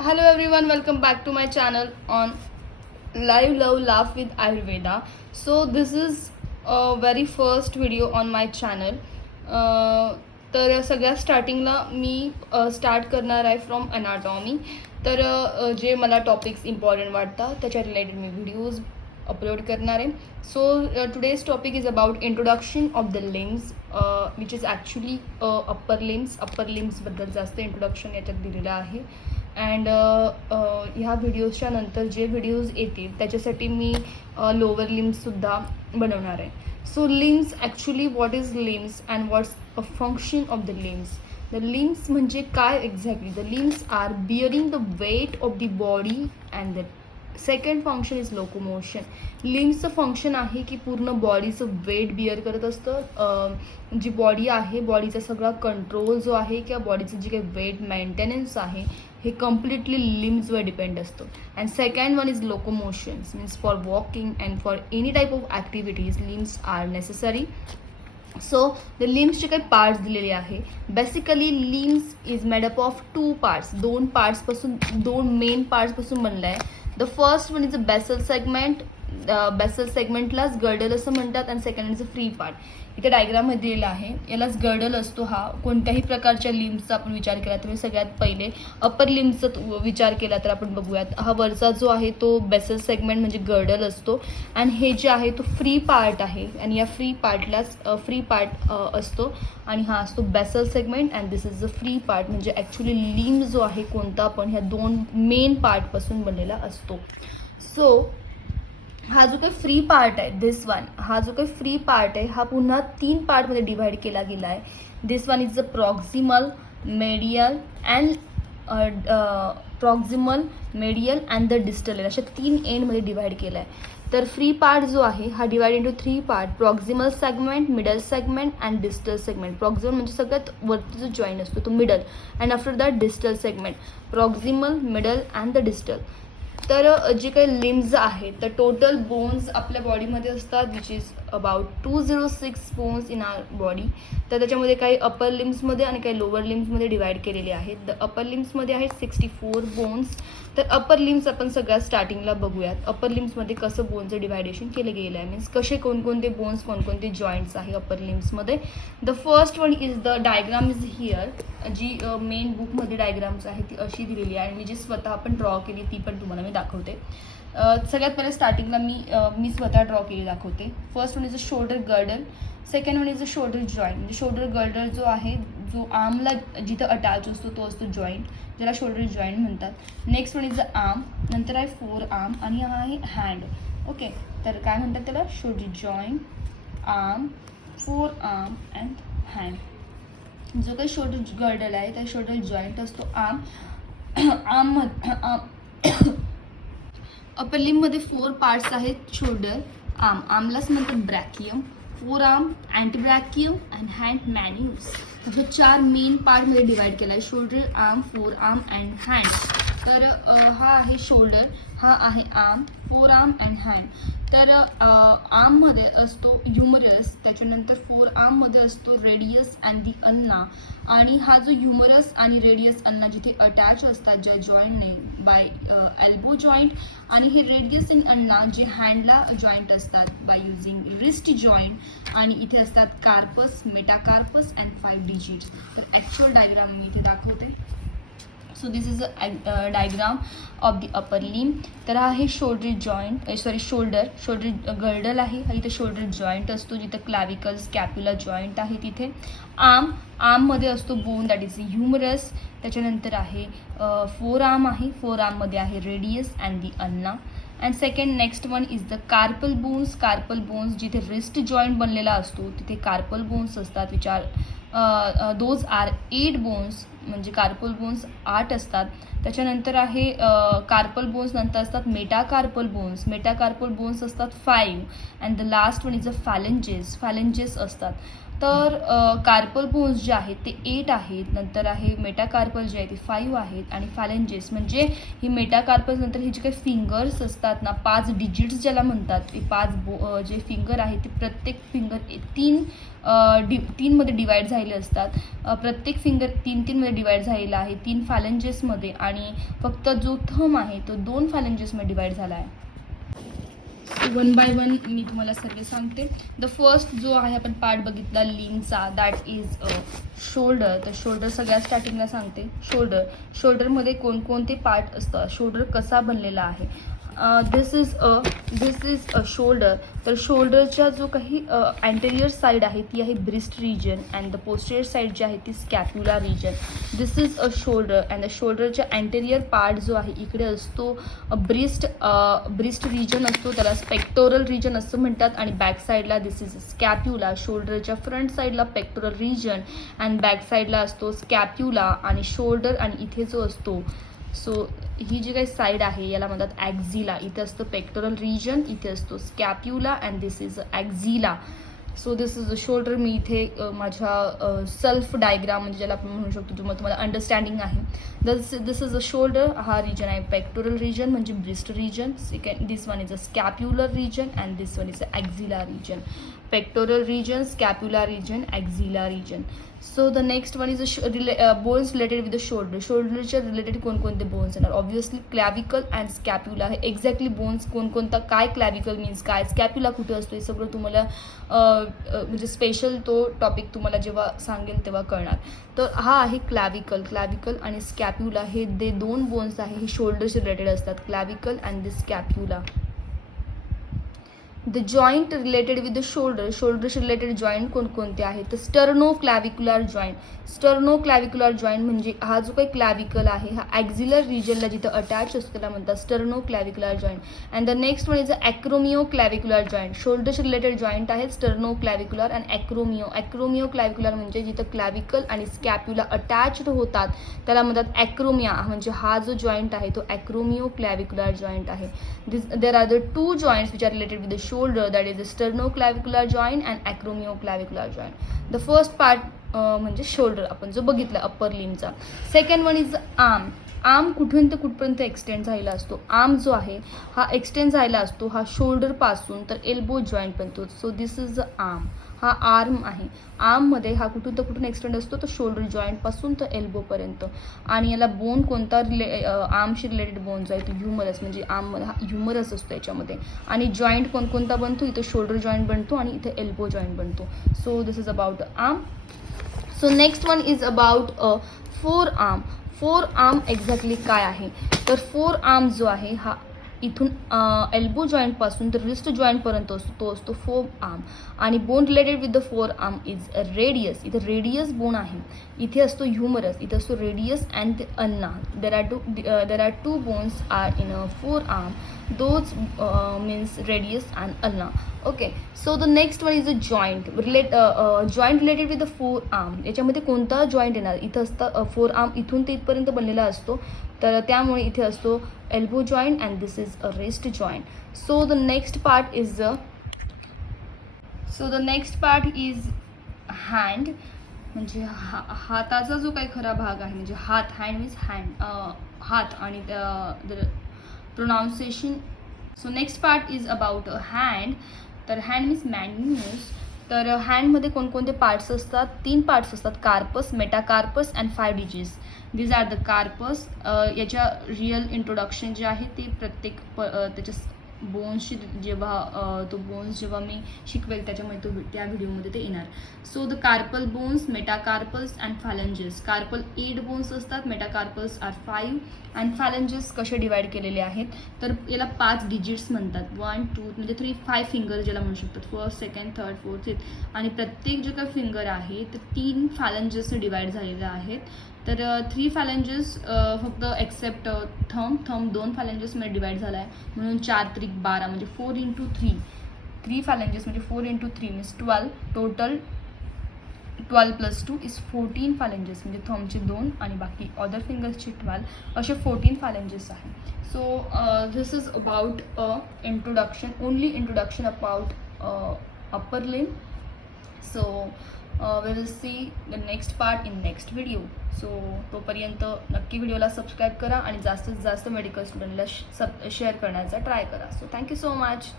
Hello everyone, welcome back to my channel on Live Love Laugh with Ayurveda. So this is a very first video on my channel. तर सगळ्यात स्टार्टिंगला मी start करणार आहे from anatomy. तर जे मला topics important वाटतात त्याच्या रिलेटेड मी व्हिडिओज अपलोड करणार आहे. So today's topic is about introduction of the limbs which is actually upper लिम्सबद्दल जास्त इंट्रोडक्शन याच्यात दिलेलं आहे. अँड ह्या व्हिडिओजच्या नंतर जे व्हिडिओज येतील त्याच्यासाठी मी लोअर लिम्ससुद्धा बनवणार आहे. So limbs actually what is limbs and what's a function of the limbs. The limbs म्हणजे काय exactly. The limbs are bearing the weight of the body and the second function is locomotion. लिम्सचं function आहे की पूर्ण बॉडीचं weight beer करत असतं. जी body आहे बॉडीचा सगळा कंट्रोल जो आहे किंवा बॉडीचं जे काही वेट मेंटेनन्स आहे हे कम्प्लिटली लिम्सवर डिपेंड असतं. And second one is locomotions means for walking and for any type of activities limbs are necessary. So the लिम्सचे काही पार्ट्स दिलेले आहे. Basically limbs is made up of two parts. दोन main पार्ट्सपासून बनलं आहे. The first one is a basal segment. Basal सेगमेंटलाच girdle असं म्हणतात. And second is a free part. इथे डायग्राममध्ये दिलेला आहे. यालाच गर्डल असतो. हा कोणत्याही प्रकारच्या लिम्सचा आपण विचार केला तर सगळ्यात पहिले अप्पर लिम्सचा विचार केला तर आपण बघूयात. हा वरचा जो आहे तो बेसल सेगमेंट म्हणजे गर्डल असतो. आणि हे जे आहे तो फ्री पार्ट आहे आणि या फ्री पार्टलाच फ्री पार्ट असतो आणि हा असतो basal segment. And this is the free part म्हणजे ॲक्च्युली लिम्स जो आहे कोणता पण ह्या दोन मेन पार्टपासून बनलेला असतो. सो हा जो काही फ्री पार्ट आहे हा जो काही फ्री पार्ट आहे हा पुन्हा 3 पार्टमध्ये डिव्हाइड केला गेला आहे. This one is the proximal medial and the distal. अशा 3 एंडमध्ये डिव्हाइड केला आहे. तर फ्री पार्ट जो आहे हा divide into 3 part. Proximal segment, middle segment and distal segment. Proximal म्हणजे सगळ्यात वरती जो जॉईंट असतो तो middle and after that distal segment. Proximal, middle and the distal. तर जे काही लिम्स आहेत तर टोटल बोन्स आपल्या बॉडीमध्ये असतात which is about 206 bones in our body. तर त्याच्यामध्ये काही अप्पर लिम्समध्ये आणि काही लोअर लिम्समध्ये डिवाइड केलेले आहेत. द अप्पर लिम्समध्ये आहेत 64 बोन्स. तर अप्पर लिम्स आपण सगळ्यात स्टार्टिंगला बघूयात. अप्पर लिम्समध्ये कसं बोनचं डिवायडेशन केलं गेलं आहे मीन्स कसे कोणकोणते बोन्स कोणकोणते जॉईंट्स आहे अप्पर लिम्समध्ये. The first one is the diagram is here. जी मेन बुकमध्ये डायग्राम्स आहे ती अशी दिलेली आहे आणि मी जी स्वतः आपण ड्रॉ केली ती पण तुम्हाला मी दाखवते. सगळ्यात पहिले स्टार्टिंगला मी स्वतः ड्रॉ केली दाखवते. First one is a shoulder girdle. Second one is a shoulder joint. म्हणजे शोल्डर गर्डर जो आहे जो आर्मला जिथं अटॅच असतो तो असतो जॉईंट ज्याला शोल्डर जॉईंट म्हणतात. Next one is a arm. नंतर आहे फोर आर्म आणि हा आहे हँड. ओके तर काय म्हणतात त्याला shoulder joint, arm, four arm and hand. जो काही शोल्डर गर्डल आहे त्या शोल्डर जॉईंट असतो आर्म. अपर लिम्बमध्ये 4 पार्ट्स आहेत. शोल्डर, आर्मलाच म्हणतात ब्रॅकियम, फोर आर्म, अँटीब्रॅकियम अँड हँड मॅन्यूस. असं 4 मेन पार्टमध्ये डिवाइड केला आहे. Shoulder, arm, four arm and hand. तर हा आहे शोल्डर, हा आहे arm, four arm and hand. तर आर्ममध्ये असतो ह्युमरस, त्याच्यानंतर फोर आर्ममध्ये असतो रेडियस अँड दी अल्ना. आणि हा जो ह्युमरस आणि रेडियस अल्ना जिथे अटॅच असतात ज्या जॉईंटने बाय एल्बो जॉईंट आणि हे रेडियस इन अल्ना जे हँडला जॉईंट असतात बाय युझिंग रिस्ट जॉईंट. आणि इथे असतात कार्पस, मेटाकार्पस अँड 5 डिजिट्स. तर ॲक्च्युअल डायग्राम मी इथे दाखवते. So this is a diagram of the upper लिम. तर हा आहे शोल्डर जॉईंट शोल्डर गर्डल आहे. हा इथे शोल्डर जॉईंट असतो जिथं क्लॅविकल स्कॅप्युला जॉईंट आहे तिथे. आर्ममध्ये असतो बोन दॅट इज ह्युमरस. त्याच्यानंतर आहे फोर आर्म आहे. फोर आर्ममध्ये आहे radius and the ulna. And second next one is the carpal bones जिथे रिस्ट जॉईंट बनलेला असतो तिथे कार्पल बोन्स असतात which are those are 8 bones. म्हणजे कार्पल बोन्स 8 असतात. त्याच्यानंतर आहे कार्पल बोन्स नंतर असतात मेटाकार्पल बोन्स असतात 5. And the last one is a phalanges असतात. तर कार्पल बोन्स जे आहेत ते 8 आहेत, नंतर आहे मेटाकार्पल जे आहे ते 5 आहेत, आणि फॅलेंजेस म्हणजे ही मेटाकार्पल नंतर हे जे काही फिंगर्स असतात ना, 5 डिजिट्स ज्याला म्हणतात, ते 5 जे फिंगर आहेत ते प्रत्येक फिंगर 3 मध्ये डिवाईड झालेले असतात. प्रत्येक फिंगर 3 मध्ये डिवाईड झालेला आहे 3 फॅलेंजेसमध्ये, आणि फक्त जो थंब आहे तो 2 फॅलेंजेसमध्ये डिवाईड झाला आहे. वन बाय वन मी तुम्हाला सर्व सांगते. द फर्स्ट जो आहे आपण पार्ट बघितला लिंगचा, दॅट इज शोल्डर. तर शोल्डर सगळ्यात स्टार्टिंगला सांगते. शोल्डरमध्ये कोणकोणते पार्ट असतात, शोल्डर कसा बनलेला आहे. This is a shoulder. तर शोल्डरच्या जो काही अँटेरियर साईड आहे ती आहे breast region, and the posterior side जी आहे ती scapula region. This is a shoulder, and the शोल्डरच्या अँटेरियर पार्ट जो आहे इकडे असतो ब्रिस्ट रिजन असतो, त्याला पेक्टोरल रिजन असं म्हणतात, आणि बॅक साईडला दिस इज स्कॅप्युला. शोल्डरच्या फ्रंट साईडला पेक्टोरल रिजन अँड बॅक साईडला असतो स्कॅप्युला, आणि शोल्डर आणि इथे जो असतो, सो ही जी काही साईड आहे याला म्हणतात ॲक्झिला. इथे असतं पेक्टोरल रिजन, इथे असतो scapula, and this is axilla. So this is a shoulder. मी इथे माझ्या सेल्फ डायग्राम म्हणजे ज्याला आपण म्हणू शकतो, तुम्हाला अंडरस्टँडिंग आहे. This is a shoulder. हा रिजन आहे पेक्टोरल रिजन म्हणजे breast region. Second, this one is a scapular region, and this one is a axilla region. Pectoral region, scapula region, axilla region. So the next one is bones related with the shoulder. शोल्डरच्या related कोणकोणते bones येणार, obviously clavicle and scapula. हे exactly bones कोणकोणता, काय क्लॅविकल means काय, स्कॅप्युला कुठे असतो, हे सगळं तुम्हाला म्हणजे स्पेशल तो टॉपिक तुम्हाला जेव्हा सांगेल तेव्हा कळणार. तर हा आहे क्लॅविकल आणि स्कॅप्युला. हे 2 बोन्स आहे, हे शोल्डरशी रिलेटेड असतात, clavicle and the scapula. The joint related with the शोल्डरशी रिलेटेड जॉईंट कोणकोणते आहेत, तर sterno clavicular joint. Sterno clavicular joint म्हणजे हा जो काही क्लॅविकल आहे हा ॲक्झिलर रिजनला जिथं अटॅच असतो त्याला म्हणतात sterno clavicular joint. And the next one is acromio clavicular joint. शोल्डरशी रिलेटेड जॉईंट आहेत sterno clavicular and acromio clavicular म्हणजे जिथं क्लॅविकल आणि स्कॅप्युला अटॅच्ड होतात त्याला म्हणतात ॲक्रोमिया, म्हणजे हा जो जॉईंट आहे तो ॲक्रोमिओ क्लॅविक्युलर जॉईंट आहे. There are the 2 joints which are related with the shoulder, that is the sternoclavicular joint and acromioclavicular joint. The first part म्हणजे शोल्डर आपण जो बघितला अप्पर लिमचा. सेकंड वन इज आर्म कुठून ते कुठपर्यंत एक्सटेंड झालेला असतो. आर्म जो आहे हा एक्सटेंड झालेला असतो हा शोल्डरपासून तर एल्बो जॉईंट बनतो. So this is arm. हा आर्म आहे. आर्ममध्ये हा कुठून तर कुठून एक्सटेंड असतो तर शोल्डर जॉईंटपासून तर एल्बोपर्यंत. आणि याला बोन कोणता आर्मशी रिलेटेड बोन जो आहे तो ह्युमरस, म्हणजे आर्ममध्ये हा ह्युमरस असतो याच्यामध्ये. आणि जॉईंट कोणकोणता बनतो, इथं शोल्डर जॉईंट बनतो आणि इथे एल्बो जॉईंट बनतो. So this is about arm. So next one is about four arm exactly काय आहे, तर फोर आर्म जो आहे हा इथून एल्बो जॉईंटपासून तर रिस्ट जॉईंटपर्यंत असतो, तो असतो फोर आर्म. आणि bone related with the four arm is radius. इथे रेडियस बोन आहे, इथे असतो ह्युमरस, इथे असतो radius and ulna. There are 2 bones are in a four arm. Those means radius and ulna. Okay. So the next one is a joint joint related with the four arm. याच्यामध्ये कोणता joint येणार, इथं असतं four arm इथून ते इथपर्यंत बनलेला असतो, तर त्यामुळे इथे असतो elbow joint and this is a wrist joint. So the next part is hand. म्हणजे हाताचा जो काही खरा भाग आहे म्हणजे हात, हँड मीन्स हात आणि pronunciation. So next part is about hand. तर हँड मीन्स मॅन्युअस. तर हँडमध्ये कोणकोणते पार्ट्स असतात, 3 पार्ट्स असतात, carpus, metacarpus and 5 digits. These are the carpus. याच्या रिअल इंट्रोडक्शन जे आहे ते प्रत्येक त्याच्या बोन्सची जेव्हा मी शिकवेल त्याच्यामध्ये त्या व्हिडिओमध्ये ते येणार. So the carpal bones, metacarpals and phalanges. Carpal 8 bones असतात, मेटाकार्पल्स आर 5 अँड फॅलेंजेस कसे डिवाइड केलेले आहेत तर याला 5 डिजिट्स म्हणतात. 1 2 म्हणजे 5 फिंगर ज्याला म्हणू शकतात, first, second, third, fourth, fifth. आणि प्रत्येक जे काही फिंगर आहे ते 3 फॅलेंजेसने डिवाइड झालेले आहेत. तर 3 फॅलेंजेस फक्त एक्सेप्ट थंब 2 फॅलेंजेसमध्ये डिवाइड झाला आहे, म्हणून 4 त्रिक 12 म्हणजे 4 × 3 फॅलेंजेस म्हणजे 4 × 3 मीन्स 12. टोटल 12 + 2 इज 14 फॅलेंजेस, म्हणजे थंबचे 2 आणि बाकी अदर फिंगर्सचे 12 असे 14 फॅलेंजेस आहे. So this is about introduction, only introduction about upper limb. So we will see the next part in next video. So तोपर्यंत नक्की व्हिडिओला सबस्क्राईब करा आणि जास्तीत जास्त मेडिकल स्टुडंटला शेअर करण्याचा ट्राय करा. So thank you so much.